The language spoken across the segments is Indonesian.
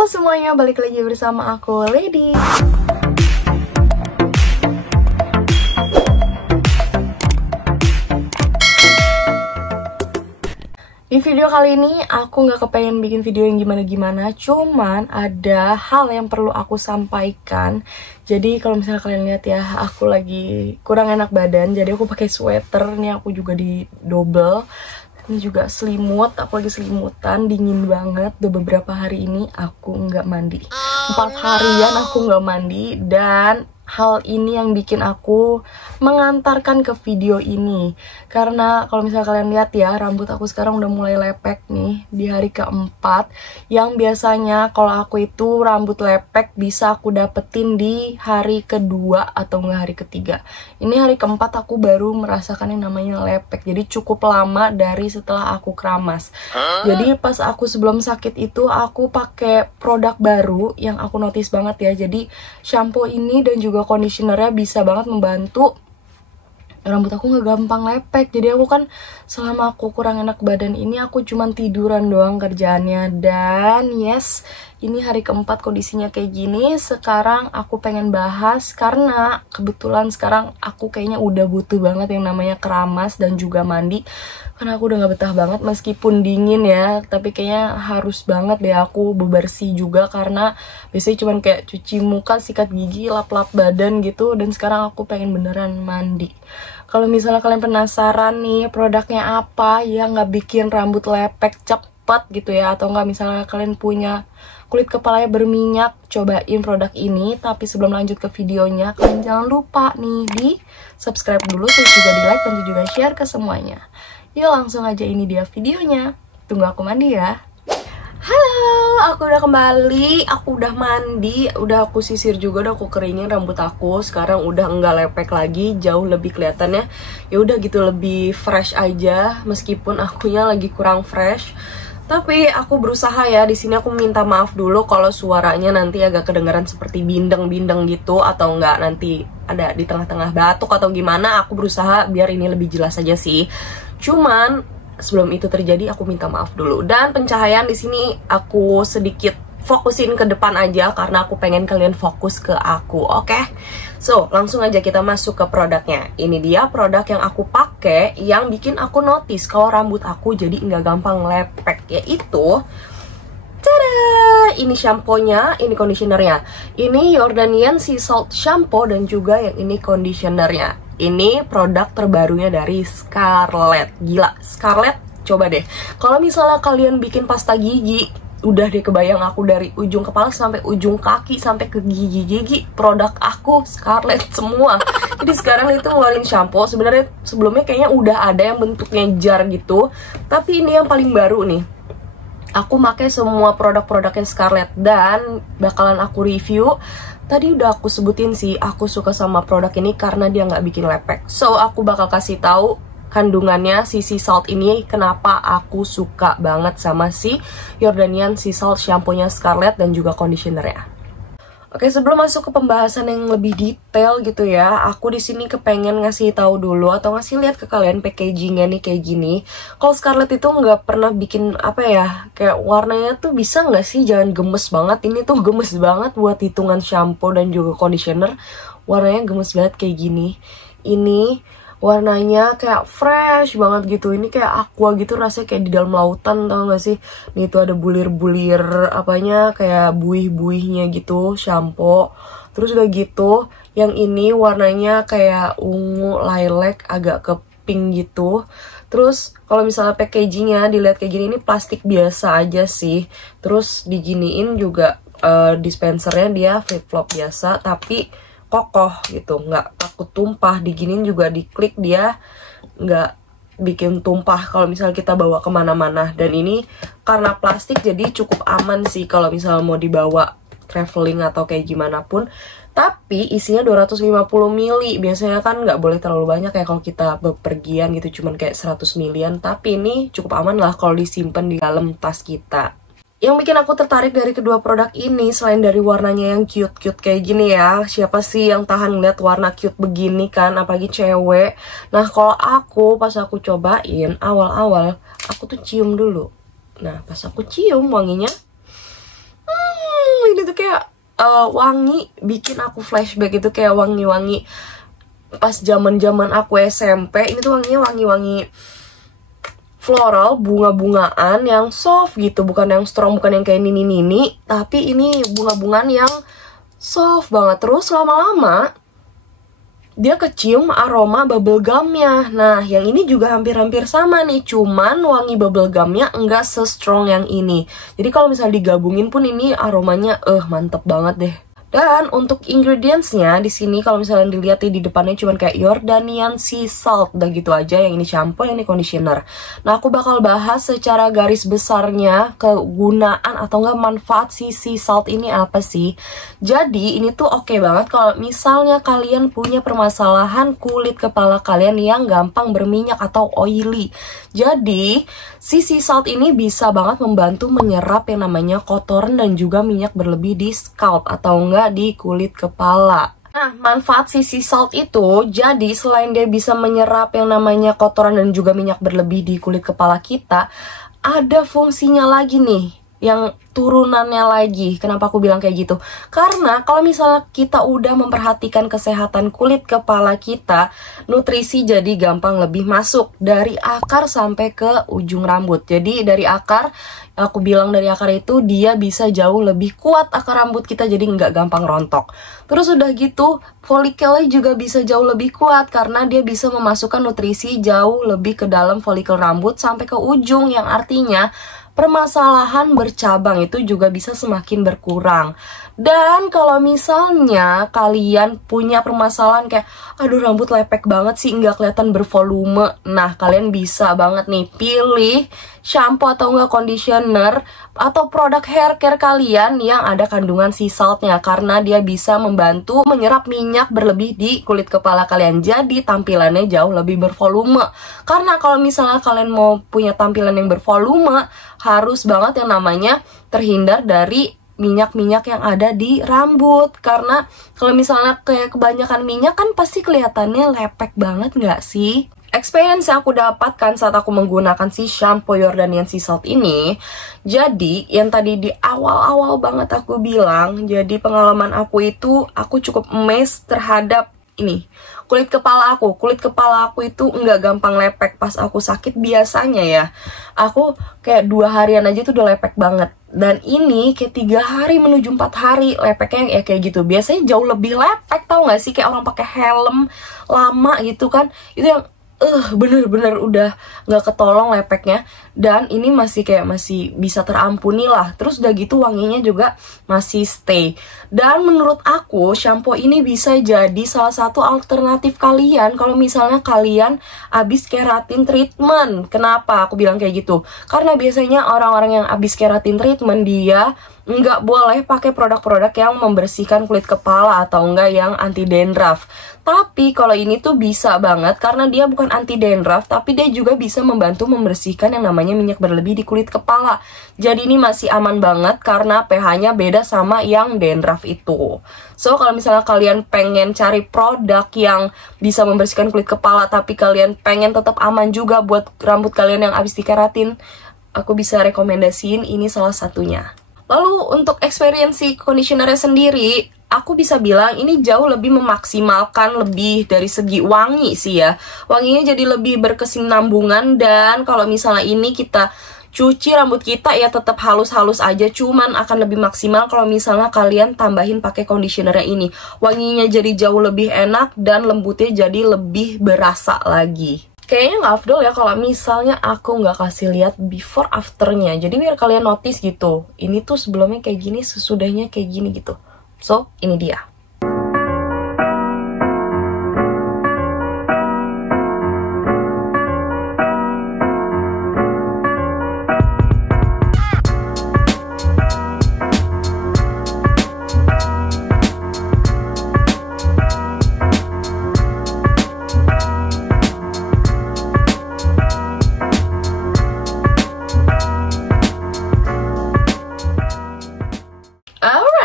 Halo semuanya, balik lagi bersama aku, Lady. Di video kali ini aku nggak kepengen bikin video yang gimana-gimana, cuman ada hal yang perlu aku sampaikan. Jadi kalau misalnya kalian lihat ya, aku lagi kurang enak badan, jadi aku pakai sweater. Ini aku juga di double. Ini juga selimut, aku lagi selimutan, dingin banget. Udah beberapa hari ini aku nggak mandi. 4 harian aku nggak mandi, dan hal ini yang bikin aku mengantarkan ke video ini. Karena kalau misalnya kalian lihat ya, rambut aku sekarang udah mulai lepek nih di hari keempat. Yang biasanya kalau aku itu rambut lepek bisa aku dapetin di hari kedua atau enggak hari ketiga. Ini hari keempat aku baru merasakan yang namanya lepek. Jadi cukup lama dari setelah aku keramas. Jadi pas aku sebelum sakit itu aku pakai produk baru yang aku notice banget ya. Jadi shampoo ini dan juga conditionernya bisa banget membantu rambut aku nggak gampang lepek. Jadi aku kan selama aku kurang enak badan ini aku cuman tiduran doang kerjaannya. Dan yes, ini hari keempat kondisinya kayak gini. Sekarang aku pengen bahas karena kebetulan sekarang aku kayaknya udah butuh banget yang namanya keramas dan juga mandi. Karena aku udah gak betah banget meskipun dingin ya, tapi kayaknya harus banget deh aku bebersih juga. Karena biasanya cuman kayak cuci muka, sikat gigi, lap-lap badan gitu. Dan sekarang aku pengen beneran mandi. Kalau misalnya kalian penasaran nih produknya apa yang gak bikin rambut lepek cepet gitu ya, atau enggak misalnya kalian punya kulit kepalanya berminyak, cobain produk ini. Tapi sebelum lanjut ke videonya, kalian jangan lupa nih di subscribe dulu, terus juga di like dan juga share ke semuanya. Yuk langsung aja, ini dia videonya. Tunggu aku mandi ya. Halo, aku udah kembali. Aku udah mandi, udah aku sisir juga, udah aku keringin rambut aku. Sekarang udah enggak lepek lagi, jauh lebih kelihatannya. Ya udah gitu, lebih fresh aja. Meskipun akunya lagi kurang fresh, tapi aku berusaha ya. Di sini aku minta maaf dulu kalau suaranya nanti agak kedengaran seperti bindeng-bindeng gitu, atau enggak nanti ada di tengah-tengah batuk atau gimana. Aku berusaha biar ini lebih jelas aja sih. Cuman sebelum itu terjadi aku minta maaf dulu. Dan pencahayaan di sini aku sedikit fokusin ke depan aja karena aku pengen kalian fokus ke aku, oke? So, langsung aja kita masuk ke produknya. Ini dia produk yang aku pakai yang bikin aku notice kalau rambut aku jadi nggak gampang lepek, yaitu tada! Ini shampoo-nya, ini conditionernya. Ini Jordanian Sea Salt Shampoo dan juga yang ini conditionernya. Ini produk terbarunya dari Scarlett. Gila, Scarlett, coba deh. Kalau misalnya kalian bikin pasta gigi, udah deh kebayang aku dari ujung kepala sampai ujung kaki sampai ke gigi-gigi. Produk aku Scarlett semua. Jadi sekarang itu ngeluarin shampoo. Sebenarnya sebelumnya kayaknya udah ada yang bentuknya jar gitu, tapi ini yang paling baru nih. Aku pakai semua produk-produknya Scarlett dan bakalan aku review. Tadi udah aku sebutin sih, aku suka sama produk ini karena dia nggak bikin lepek. So, aku bakal kasih tahu kandungannya si Sea Salt ini, kenapa aku suka banget sama si Jordanian Sea Salt shampoo-nya Scarlett dan juga conditionernya. Oke, sebelum masuk ke pembahasan yang lebih detail gitu ya, aku di sini kepengen ngasih tahu dulu atau ngasih lihat ke kalian packagingnya nih kayak gini. Kalau Scarlett itu nggak pernah bikin apa ya, kayak warnanya tuh bisa nggak sih jangan gemes banget. Ini tuh gemes banget buat hitungan shampoo dan juga conditioner. Warnanya gemes banget kayak gini. Ini warnanya kayak fresh banget gitu. Ini kayak aqua gitu, rasanya kayak di dalam lautan, tau gak sih? Nih tuh ada bulir-bulir apanya, kayak buih-buihnya gitu, shampoo. Terus udah gitu, yang ini warnanya kayak ungu, lilac, agak ke pink gitu. Terus kalau misalnya packagingnya dilihat kayak gini, ini plastik biasa aja sih. Terus diginiin juga dispensernya dia flip-flop biasa, tapi kokoh gitu, nggak takut tumpah. Diginin juga diklik dia nggak bikin tumpah kalau misalnya kita bawa kemana-mana. Dan ini karena plastik jadi cukup aman sih kalau misalnya mau dibawa traveling atau kayak gimana pun. Tapi isinya 250 ml, biasanya kan nggak boleh terlalu banyak ya kalau kita bepergian gitu, cuman kayak 100 milian. Tapi ini cukup aman lah kalau disimpan di dalam tas kita. Yang bikin aku tertarik dari kedua produk ini, selain dari warnanya yang cute-cute kayak gini ya, siapa sih yang tahan ngeliat warna cute begini kan, apalagi cewek. Nah, kalau aku, pas aku cobain, awal-awal, aku tuh cium dulu. Nah, pas aku cium wanginya, wangi, bikin aku flashback itu kayak wangi-wangi pas zaman-zaman aku SMP. Ini tuh wanginya wangi-wangi floral, bunga-bungaan yang soft gitu, bukan yang strong, bukan yang kayak nini-nini, tapi ini bunga-bungaan yang soft banget. Terus lama-lama dia kecium aroma bubble gumnya. Nah, yang ini juga hampir-hampir sama nih, cuman wangi bubble gumnya enggak se-strong yang ini. Jadi kalau misalnya digabungin pun ini aromanya mantep banget deh. Dan untuk ingredientsnya di sini kalau misalnya dilihat di depannya cuman kayak Jordanian Sea Salt, udah gitu aja. Yang ini shampoo, yang ini conditioner. Nah, aku bakal bahas secara garis besarnya kegunaan atau enggak manfaat si sea salt ini apa sih. Jadi ini tuh oke banget kalau misalnya kalian punya permasalahan kulit kepala kalian yang gampang berminyak atau oily. Jadi si sea salt ini bisa banget membantu menyerap yang namanya kotoran dan juga minyak berlebih di scalp atau enggak di kulit kepala. Nah, manfaat si sea salt itu, jadi selain dia bisa menyerap yang namanya kotoran dan juga minyak berlebih di kulit kepala kita, ada fungsinya lagi nih, yang turunannya lagi. Kenapa aku bilang kayak gitu? Karena kalau misalnya kita udah memperhatikan kesehatan kulit kepala kita, nutrisi jadi gampang lebih masuk dari akar sampai ke ujung rambut. Jadi dari akar, aku bilang dari akar itu dia bisa jauh lebih kuat akar rambut kita, jadi nggak gampang rontok. Terus udah gitu, folikelnya juga bisa jauh lebih kuat karena dia bisa memasukkan nutrisi jauh lebih ke dalam folikel rambut sampai ke ujung, yang artinya permasalahan bercabang itu juga bisa semakin berkurang. Dan kalau misalnya kalian punya permasalahan kayak, aduh rambut lepek banget sih, nggak kelihatan bervolume. Nah, kalian bisa banget nih pilih shampoo atau enggak conditioner atau produk hair care kalian yang ada kandungan sea saltnya, karena dia bisa membantu menyerap minyak berlebih di kulit kepala kalian. Jadi tampilannya jauh lebih bervolume. Karena kalau misalnya kalian mau punya tampilan yang bervolume, harus banget yang namanya terhindar dari minyak-minyak yang ada di rambut. Karena kalau misalnya kayak kebanyakan minyak kan pasti kelihatannya lepek banget nggak sih? Experience yang aku dapatkan saat aku menggunakan si shampoo Jordanian Sea Salt ini, jadi yang tadi di awal-awal banget aku bilang, jadi pengalaman aku itu aku cukup amazed terhadap ini kulit kepala aku. Kulit kepala aku itu nggak gampang lepek. Pas aku sakit biasanya ya, aku kayak 2 harian aja tuh udah lepek banget. Dan ini kayak 3 hari menuju 4 hari lepeknya ya kayak gitu. Biasanya jauh lebih lepek, tau gak sih, kayak orang pakai helm lama gitu kan. Itu yang bener-bener udah nggak ketolong lepeknya. Dan ini masih bisa terampuni lah. Terus udah gitu wanginya juga masih stay. Dan menurut aku shampoo ini bisa jadi salah satu alternatif kalian kalau misalnya kalian abis keratin treatment. Kenapa aku bilang kayak gitu? Karena biasanya orang-orang yang abis keratin treatment dia nggak boleh pakai produk-produk yang membersihkan kulit kepala atau enggak yang anti dandruff. Tapi kalau ini tuh bisa banget karena dia bukan anti dandruff, tapi dia juga bisa membantu membersihkan yang namanya minyak berlebih di kulit kepala. Jadi ini masih aman banget karena pH-nya beda sama yang dandruff itu. So kalau misalnya kalian pengen cari produk yang bisa membersihkan kulit kepala tapi kalian pengen tetap aman juga buat rambut kalian yang habis dikeratin, aku bisa rekomendasiin ini salah satunya. Lalu untuk experience conditionernya sendiri, aku bisa bilang ini jauh lebih memaksimalkan lebih dari segi wangi sih ya. Wanginya jadi lebih berkesinambungan, dan kalau misalnya ini kita cuci rambut kita ya tetap halus-halus aja, cuman akan lebih maksimal kalau misalnya kalian tambahin pakai conditionernya ini. Wanginya jadi jauh lebih enak dan lembutnya jadi lebih berasa lagi. Kayaknya nggak afdol ya kalau misalnya aku nggak kasih lihat before afternya. Jadi biar kalian notice gitu, ini tuh sebelumnya kayak gini, sesudahnya kayak gini gitu. So, ini dia.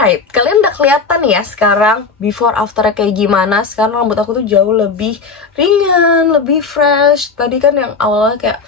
Kalian udah kelihatan ya sekarang before after kayak gimana. Sekarang rambut aku tuh jauh lebih ringan, lebih fresh. Tadi kan yang awalnya kayak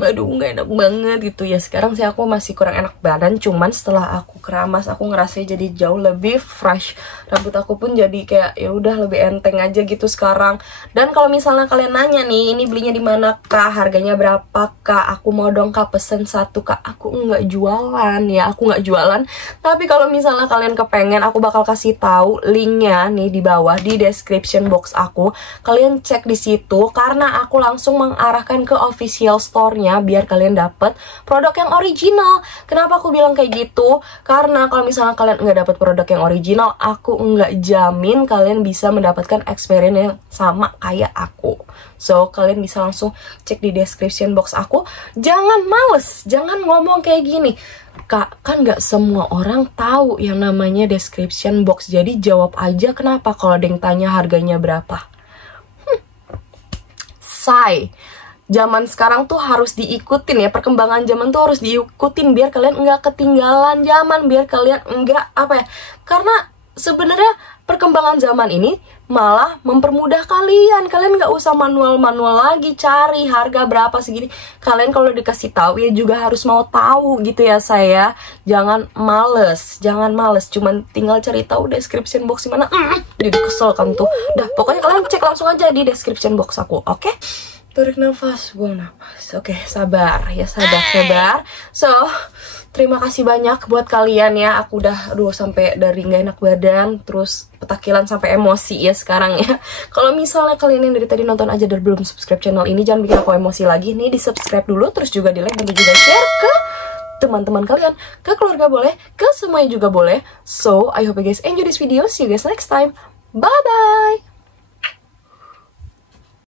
aduh nggak enak banget gitu ya. Sekarang sih aku masih kurang enak badan, cuman setelah aku keramas aku ngerasa jadi jauh lebih fresh. Rambut aku pun jadi kayak ya udah lebih enteng aja gitu sekarang. Dan kalau misalnya kalian nanya nih, ini belinya di mana kak, harganya berapa kak, aku mau dong kak pesen satu kak. Aku nggak jualan ya, aku nggak jualan. Tapi kalau misalnya kalian kepengen, aku bakal kasih tahu linknya nih di bawah di description box aku. Kalian cek di situ karena aku langsung mengarahkan ke official store-nya biar kalian dapet produk yang original. Kenapa aku bilang kayak gitu? Karena kalau misalnya kalian nggak dapet produk yang original, aku nggak jamin kalian bisa mendapatkan experience yang sama kayak aku. So, kalian bisa langsung cek di description box aku. Jangan males, jangan ngomong kayak gini, kak, kan nggak semua orang tahu yang namanya description box. Jadi jawab aja kenapa kalau ada yang tanya harganya berapa. Say, zaman sekarang tuh harus diikutin ya, perkembangan zaman tuh harus diikutin biar kalian nggak ketinggalan zaman, biar kalian nggak apa ya, karena sebenarnya perkembangan zaman ini malah mempermudah kalian nggak usah manual-manual lagi cari harga berapa segini. Kalian kalau dikasih tahu ya juga harus mau tahu gitu ya. Saya jangan males, cuman tinggal cari tahu description box mana. Jadi kesel kan tuh. Dah pokoknya kalian cek langsung aja di description box aku, oke? Tarik nafas, buang nafas. Oke, sabar ya, sabar. So, terima kasih banyak buat kalian ya. Aku udah sampai dari nggak enak badan, terus petakilan sampai emosi ya sekarang ya. Kalau misalnya kalian yang dari tadi nonton aja dan belum subscribe channel ini, jangan bikin aku emosi lagi nih. Di subscribe dulu, terus juga di like dan juga share ke teman-teman kalian, ke keluarga boleh, ke semuanya juga boleh. So, I hope you guys enjoy this video. See you guys next time. Bye bye.